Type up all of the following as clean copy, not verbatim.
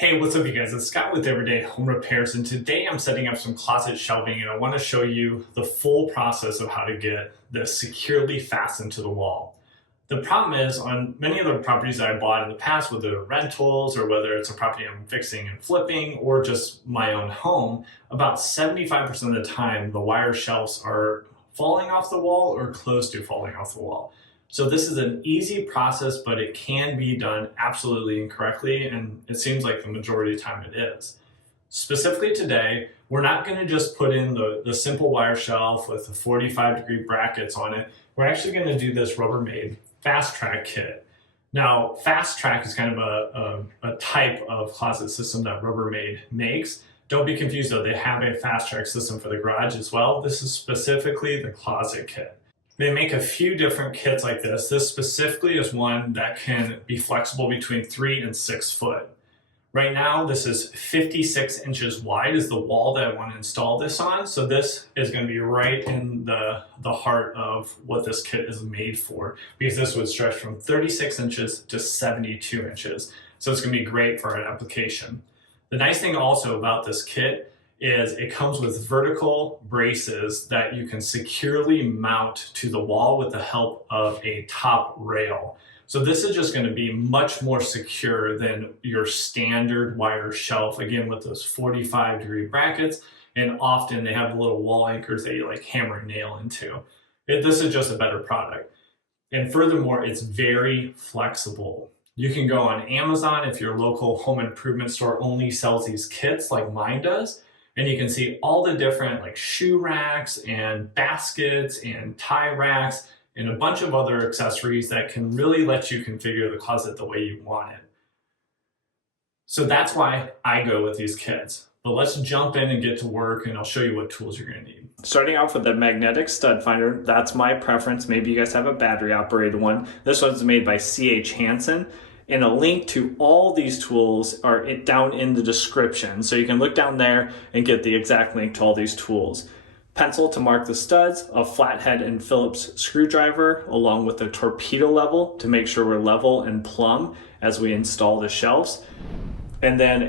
Hey, what's up you guys? It's Scott with Everyday Home Repairs, and today I'm setting up some closet shelving and I want to show you the full process of how to get this securely fastened to the wall. The problem is on many other properties that I bought in the past, whether they're rentals or whether it's a property I'm fixing and flipping or just my own home, about 75% of the time the wire shelves are falling off the wall or close to falling off the wall. So this is an easy process, but it can be done absolutely incorrectly, and it seems like the majority of the time it is. Specifically today, we're not going to just put in the simple wire shelf with the 45-degree brackets on it. We're actually going to do this Rubbermaid Fasttrack kit. Now, Fasttrack is kind of a type of closet system that Rubbermaid makes. Don't be confused though, they have a Fasttrack system for the garage as well. This is specifically the closet kit. They make a few different kits like this. This specifically is one that can be flexible between 3 and 6 foot. Right now, this is 56 inches wide is the wall that I want to install this on. So this is going to be right in the heart of what this kit is made for, because this would stretch from 36 inches to 72 inches. So it's going to be great for an application. The nice thing also about this kit is it comes with vertical braces that you can securely mount to the wall with the help of a top rail. So this is just going to be much more secure than your standard wire shelf, again with those 45-degree brackets, and often they have little wall anchors that you like hammer and nail into. This is just a better product. And furthermore, it's very flexible. You can go on Amazon if your local home improvement store only sells these kits like mine does. And you can see all the different like shoe racks and baskets and tie racks and a bunch of other accessories that can really let you configure the closet the way you want it. So that's why I go with these kits. But let's jump in and get to work, and I'll show you what tools you're going to need. Starting off with the magnetic stud finder, that's my preference. Maybe you guys have a battery operated one. This one's made by C.H. Hansen. And a link to all these tools are down in the description. So you can look down there and get the exact link to all these tools. Pencil to mark the studs, a flathead and Phillips screwdriver, along with a torpedo level to make sure we're level and plumb as we install the shelves. And then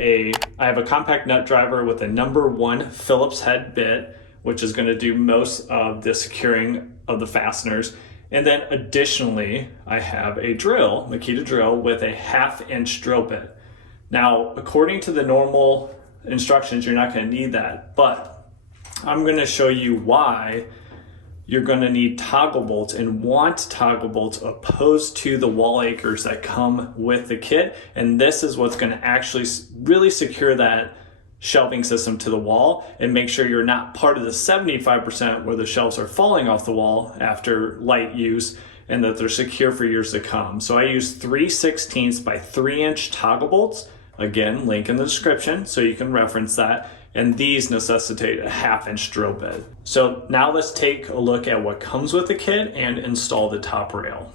I have a compact nut driver with a #1 Phillips head bit, which is going to do most of the securing of the fasteners. And then additionally, I have a drill, Makita drill, with a 1/2-inch drill bit. Now, according to the normal instructions, you're not going to need that, but I'm going to show you why you're going to need toggle bolts and want toggle bolts opposed to the wall anchors that come with the kit. And this is what's going to actually really secure that shelving system to the wall and make sure you're not part of the 75% where the shelves are falling off the wall after light use, and that they're secure for years to come. So I use 3/16 by 3-inch toggle bolts. Again, link in the description so you can reference that. And these necessitate a 1/2-inch drill bit. So now let's take a look at what comes with the kit and install the top rail.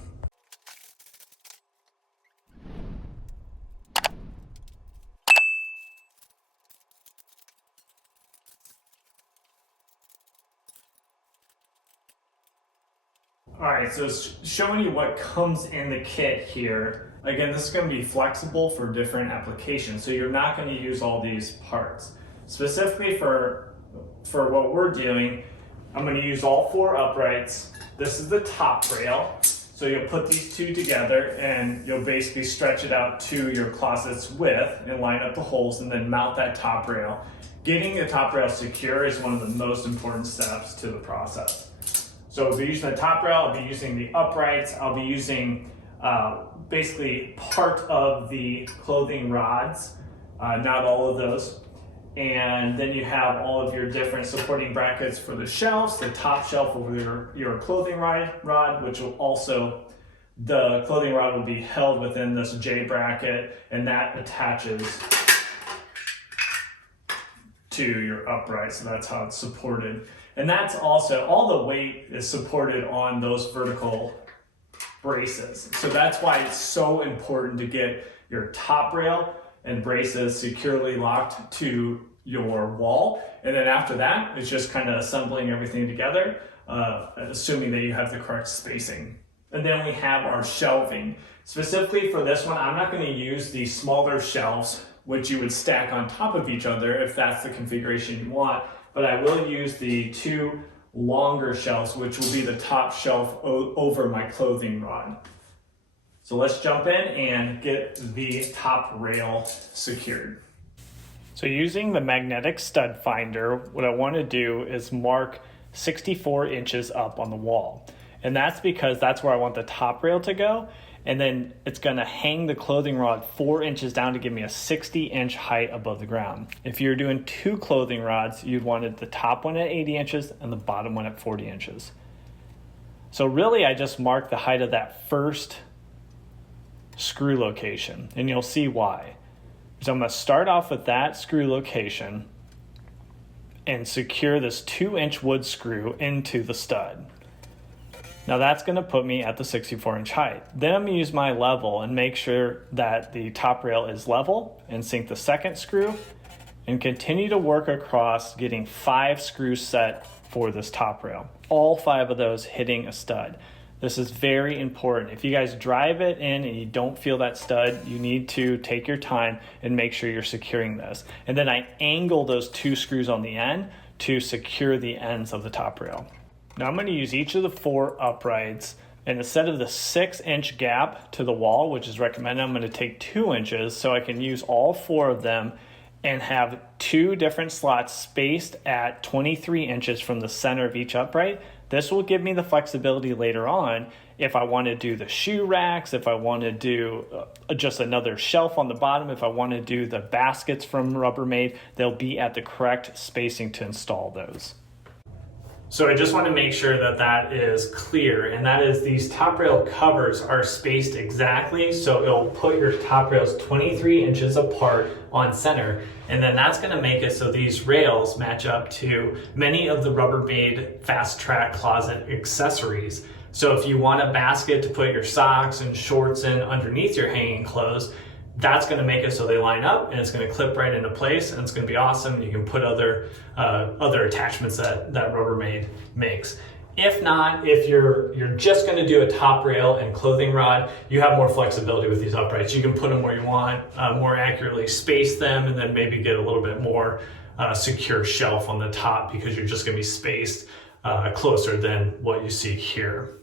All right, so showing you what comes in the kit here. Again, this is going to be flexible for different applications, so you're not going to use all these parts. Specifically for what we're doing, I'm going to use all 4 uprights. This is the top rail. So you'll put these two together and you'll basically stretch it out to your closet's width and line up the holes and then mount that top rail. Getting the top rail secure is one of the most important steps to the process. So I'll be using the top rail, I'll be using the uprights, I'll be using basically part of the clothing rods, not all of those. And then you have all of your different supporting brackets for the shelves, the top shelf over your clothing rod, which will also, the clothing rod will be held within this J bracket, and that attaches to your upright, so that's how it's supported. And that's also, all the weight is supported on those vertical braces. So that's why it's so important to get your top rail and braces securely locked to your wall. And then after that, it's just kind of assembling everything together, assuming that you have the correct spacing. And then we have our shelving. Specifically for this one, I'm not going to use the smaller shelves which you would stack on top of each other if that's the configuration you want. But I will use the 2 longer shelves, which will be the top shelf over my clothing rod. So let's jump in and get the top rail secured. So using the magnetic stud finder, what I want to do is mark 64 inches up on the wall. And that's because that's where I want the top rail to go. And then it's going to hang the clothing rod 4 inches down to give me a 60-inch height above the ground. If you're doing 2 clothing rods, you'd want the top one at 80 inches and the bottom one at 40 inches. So really, I just marked the height of that first screw location, and you'll see why. So I'm going to start off with that screw location and secure this 2-inch wood screw into the stud. Now that's going to put me at the 64-inch height. Then I'm going to use my level and make sure that the top rail is level and sink the second screw and continue to work across getting 5 screws set for this top rail. All 5 of those hitting a stud. This is very important. If you guys drive it in and you don't feel that stud, you need to take your time and make sure you're securing this. And then I angle those 2 screws on the end to secure the ends of the top rail. Now I'm going to use each of the 4 uprights, and instead of the 6-inch gap to the wall, which is recommended, I'm going to take 2 inches so I can use all 4 of them and have 2 different slots spaced at 23 inches from the center of each upright. This will give me the flexibility later on if I want to do the shoe racks, if I want to do just another shelf on the bottom, if I want to do the baskets from Rubbermaid, they'll be at the correct spacing to install those. So I just want to make sure that that is clear, and that is these top rail covers are spaced exactly, so it'll put your top rails 23 inches apart on center, and then that's going to make it so these rails match up to many of the Rubbermaid Fasttrack closet accessories. So if you want a basket to put your socks and shorts in underneath your hanging clothes, that's going to make it so they line up, and it's going to clip right into place, and it's going to be awesome. You can put other attachments that Rubbermaid makes. If not, if you're just going to do a top rail and clothing rod, you have more flexibility with these uprights. You can put them where you want, more accurately space them, and then maybe get a little bit more secure shelf on the top because you're just going to be spaced closer than what you see here.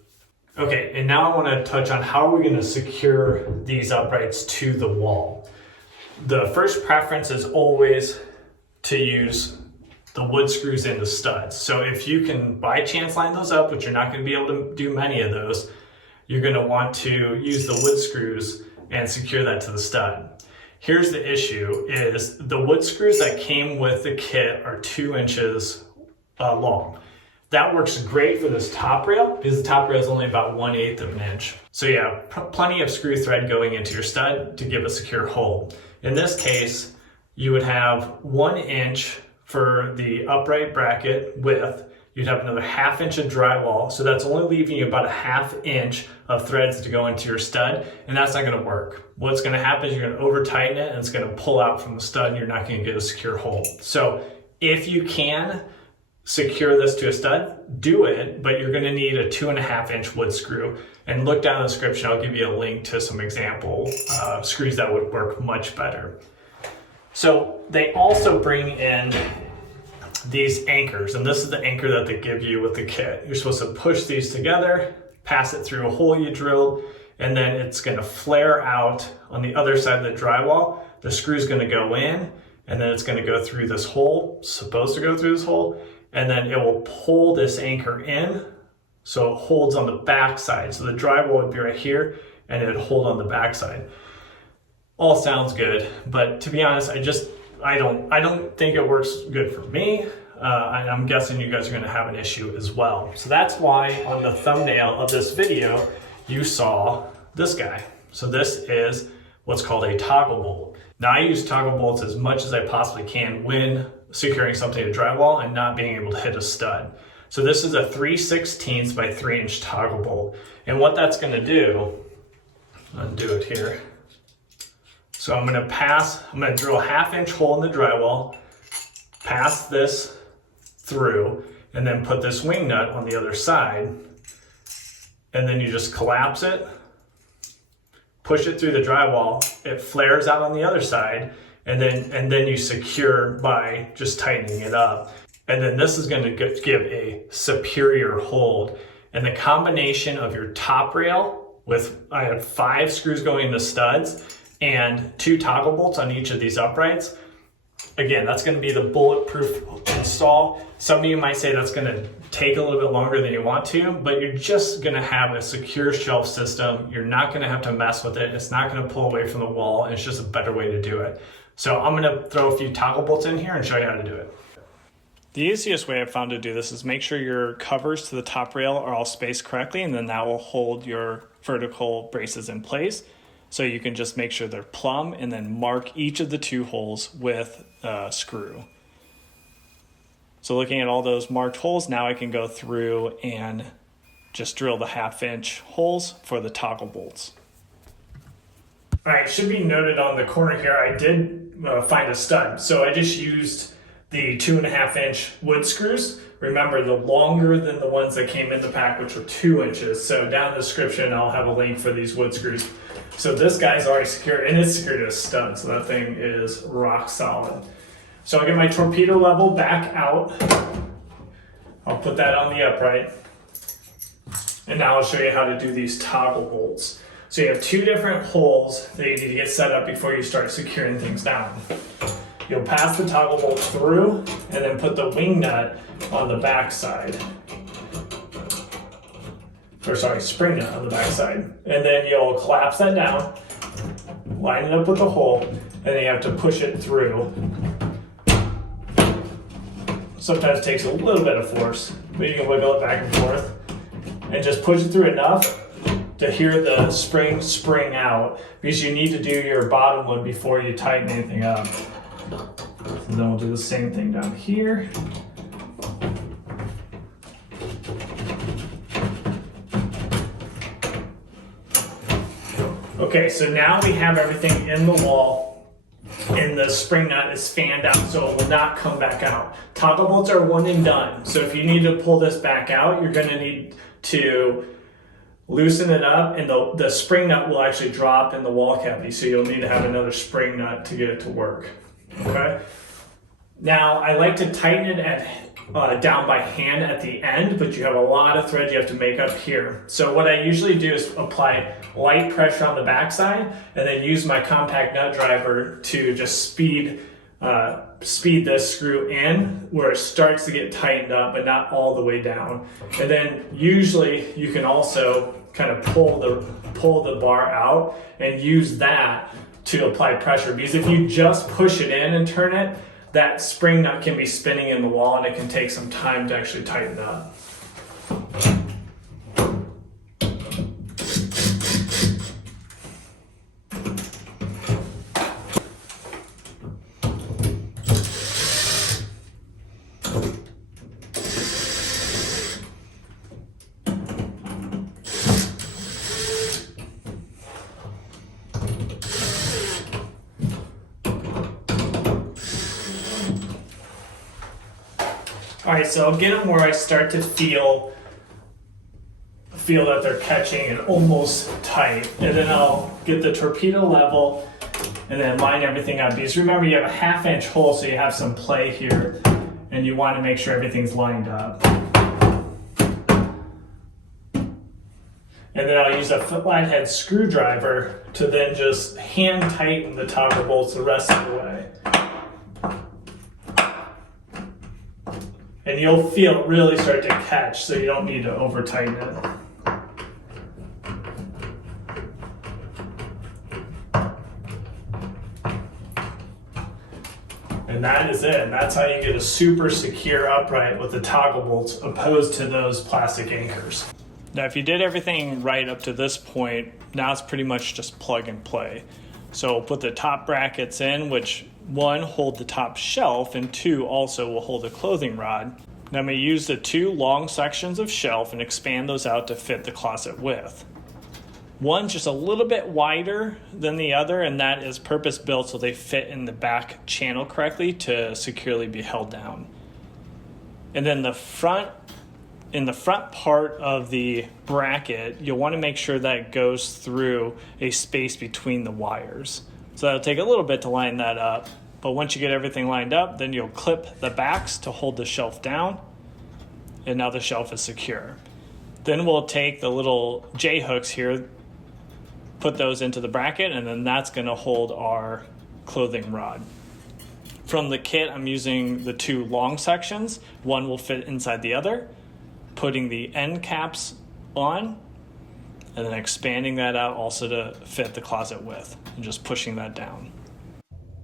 Okay, and now I want to touch on how are we going to secure these uprights to the wall. The first preference is always to use the wood screws into studs. So if you can by chance line those up, which you're not going to be able to do many of those, you're going to want to use the wood screws and secure that to the stud. Here's the issue is the wood screws that came with the kit are 2 inches long. That works great for this top rail because the top rail is only about 1/8 of an inch. So yeah, plenty of screw thread going into your stud to give a secure hold. In this case, you would have 1 inch for the upright bracket width. You'd have another 1/2 inch of drywall. So that's only leaving you about a 1/2 inch of threads to go into your stud. And that's not gonna work. What's gonna happen is you're gonna over tighten it and it's gonna pull out from the stud and you're not gonna get a secure hold. So if you can secure this to a stud, do it, but you're going to need a 2.5 inch wood screw. And look down in the description, I'll give you a link to some example screws that would work much better. So they also bring in these anchors, and this is the anchor that they give you with the kit. You're supposed to push these together, pass it through a hole you drilled, and then it's going to flare out on the other side of the drywall. The screw's going to go in, and then it's going to go through this hole, supposed to go through this hole, and then it will pull this anchor in so it holds on the back side. So the drywall would be right here and it would hold on the back side. All sounds good, but to be honest, I don't think it works good for me. And I'm guessing you guys are gonna have an issue as well. So that's why on the thumbnail of this video, you saw this guy. So this is what's called a toggle bolt. Now I use toggle bolts as much as I possibly can when securing something to drywall and not being able to hit a stud. So this is a 3/16 by 3 inch toggle bolt. And what that's gonna do, undo it here. So I'm gonna drill a 1/2 inch hole in the drywall, pass this through, and then put this wing nut on the other side. And then you just collapse it, push it through the drywall, it flares out on the other side, and then you secure by just tightening it up. And then this is going to give a superior hold. And the combination of your top rail with, I have 5 screws going into studs and 2 toggle bolts on each of these uprights. Again, that's going to be the bulletproof install. Some of you might say that's going to take a little bit longer than you want to, but you're just going to have a secure shelf system. You're not going to have to mess with it. It's not going to pull away from the wall. It's just a better way to do it. So I'm going to throw a few toggle bolts in here and show you how to do it. The easiest way I've found to do this is make sure your covers to the top rail are all spaced correctly, and then that will hold your vertical braces in place. So you can just make sure they're plumb and then mark each of the 2 holes with a screw. So looking at all those marked holes, now I can go through and just drill the 1/2-inch holes for the toggle bolts. All right, it should be noted on the corner here, I did find a stud. So I just used the 2.5-inch wood screws. Remember, the longer than the ones that came in the pack, which were 2 inches. So down in the description, I'll have a link for these wood screws. So this guy's already secured, and it's secured to a stud, so that thing is rock solid. So I'll get my torpedo level back out. I'll put that on the upright. And now I'll show you how to do these toggle bolts. So you have 2 different holes that you need to get set up before you start securing things down. You'll pass the toggle bolt through and then put the wing nut on the back side. Or sorry, spring nut on the back side. And then you'll collapse that down, line it up with the hole, and then you have to push it through. Sometimes it takes a little bit of force, but you can wiggle it back and forth. And just push it through enough to hear the spring out, because you need to do your bottom one before you tighten anything up. And then we'll do the same thing down here. Okay, so now we have everything in the wall, and the spring nut is fanned out, so it will not come back out. Toggle bolts are one and done, so if you need to pull this back out, you're going to need to loosen it up, and the spring nut will actually drop in the wall cavity, so you'll need to have another spring nut to get it to work. Okay. Now I like to tighten it down by hand at the end, but you have a lot of thread you have to make up here. So what I usually do is apply light pressure on the backside, and then use my compact nut driver to just speed this screw in where it starts to get tightened up, but not all the way down. And then usually you can also kind of pull the bar out and use that to apply pressure, because if you just push it in and turn it, that spring nut can be spinning in the wall, and it can take some time to actually tighten up. All right, so I'll get them where I start to feel that they're catching and almost tight. And then I'll get the torpedo level and then line everything up. Because remember, you have a 1/2-inch hole, so you have some play here, and you want to make sure everything's lined up. And then I'll use a flathead screwdriver to then just hand tighten the toggle bolts the rest of the way. And you'll feel it really start to catch, so you don't need to over tighten it. And that is it. And that's how you get a super secure upright with the toggle bolts, opposed to those plastic anchors. Now, if you did everything right up to this point, now it's pretty much just plug and play. So we'll put the top brackets in, which 1, hold the top shelf, and 2, also will hold the clothing rod. Now I'm going to use the 2 long sections of shelf and expand those out to fit the closet width. One's just a little bit wider than the other, and that is purpose built so they fit in the back channel correctly to securely be held down. And then in the front part of the bracket, you'll want to make sure that it goes through a space between the wires. So So that'll take a little bit to line that up. But once you get everything lined up, then you'll clip the backs to hold the shelf down. And now the shelf is secure. Then we'll take the little J hooks here, put those into the bracket, and then that's going to hold our clothing rod. From the kit, I'm using the two long sections. One will fit inside the other, putting the end caps on, and then expanding that out also to fit the closet width, and just pushing that down.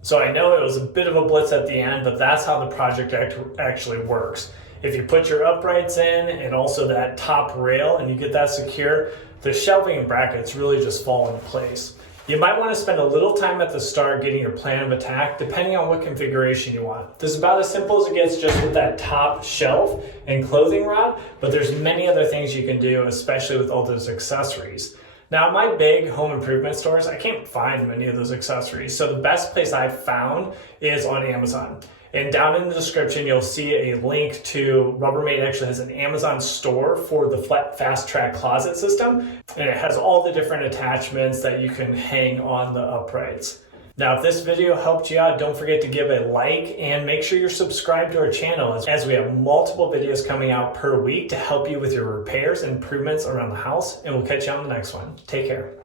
So I know it was a bit of a blitz at the end, but that's how the project actually works. If you put your uprights in and also that top rail and you get that secure, the shelving and brackets really just fall into place. You might want to spend a little time at the start getting your plan of attack, depending on what configuration you want. This is about as simple as it gets just with that top shelf and clothing rod, but there's many other things you can do, especially with all those accessories. Now, at my big home improvement stores, I can't find many of those accessories. So the best place I've found is on Amazon. And down in the description, you'll see a link to Rubbermaid actually has an Amazon store for the Fasttrack closet system. And it has all the different attachments that you can hang on the uprights. Now, if this video helped you out, don't forget to give a like and make sure you're subscribed to our channel as we have multiple videos coming out per week to help you with your repairs and improvements around the house. And we'll catch you on the next one. Take care.